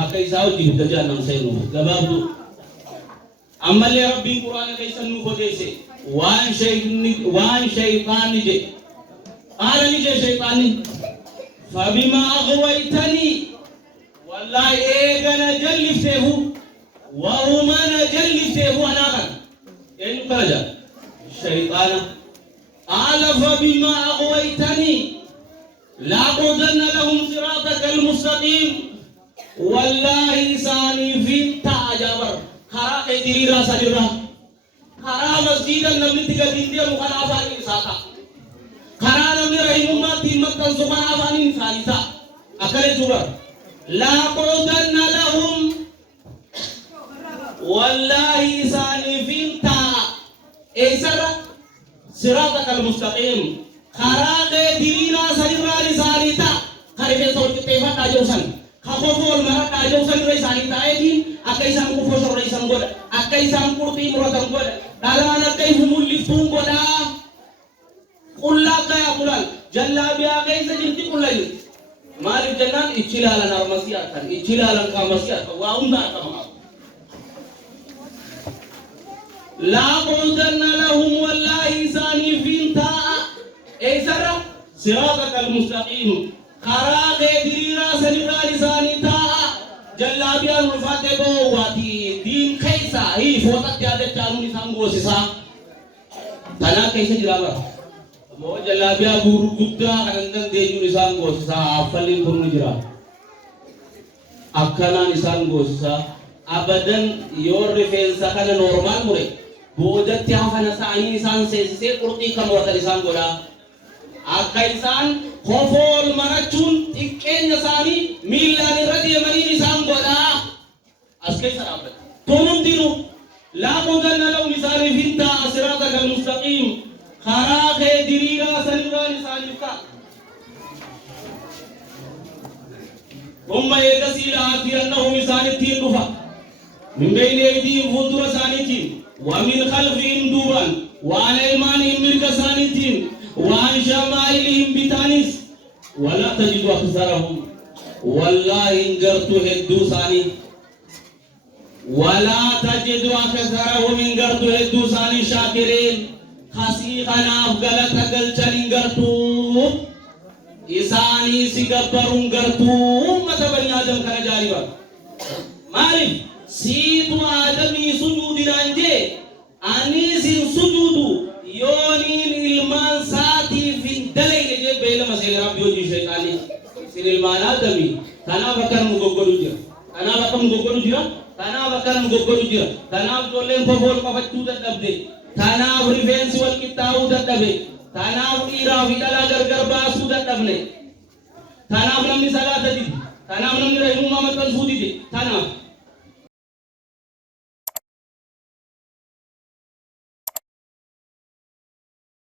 akka isaa wajjin jahannam seenu gabaabdu ammallee rabbiin quraana keessa nu odeesse waan shayxaanni jedhe qaala ni jedhe shayxaanni fabima aghwaytanii wallahi eegana jallifteefu wahumana jallifteefu anaa kana eenyu kana jedha shayxaana qaala fabima aghwaytanii la'aq'udanna lahum siraataka almustaqiim wallahi isaanii fi ta'ajabar karaa diriiraa sanirraa karaa masjiida namni itti gadi deemu kana afaaniin isaa ta'a karaa namni rahimummaatti maxxansu kana afaaniin isaanii ta'a akkana jechuudha la'aq'udanna lahum wallahi isaanii fi ta'a eessarra siraataka almustaqiim karaa diriiraa sanirraa isaanii ta'a karifeensa walqixxeeffadhaa jiru sana Kakofol marata jausan rai sani taekin akai sang kufosor rai sang goda akai sang kurti muratan goda dalam akai humul liftung goda kulla kaya kulan jallabiya kai sejinti kullai mari jannan ichilalan armasiatan ichilalan kamasiatan wa umma kama la qudanna lahum wallahi sani finta aisara siratal mustaqim Karage dirira sanirra lisani ta'a jallabiyan ulfate bo wati din kaisa hi fotat jade chanu ni sangosisa tana kaisa jiraba mo jallabiya buru gudda kanandan deju ni sangosisa afalin kurni jira akkana ni sangosisa abadan yor refensa kana normal mure bodatti hafana sa'ini ni sanse se kurti kan wata ni sangoda Akaisan kofol marachun ikkenya sani milani radi yamani nisam goda askai sarabat tonum dinu la mudanna law misani finta siratak almustaqim kharaqe dirira sanira nisani ka umma yadasila atirnahu misani tindufa min bayni aydihim fundura sanitin wa min khalfihim duban wa ala imanihim milka sanitin وعن شمائلهم بتانيس ولا تجد أكثرهم والله إن قرت هدوساني ولا تجد أكثرهم إن قرت هدوساني شاكرين خسيقنا أفقلت أقلتن إن قرتو إساني سيقبرون قرتو أمة بني آدم كان جاربا معرف سيد آدمي سجود الأنجي أنيس سجود يونين ilman saati fin dalai je bela masel rabbi oji shaytani sin ilman adami kana bakar mugogodu jira kana bakar mugogodu jira kana dolen ko bol ko fattu dadabde kana revenge wal kitabu dadabe kana ira vidala gargar basu dadabne kana namni salata di kana namni rahimuma matan sudi di kana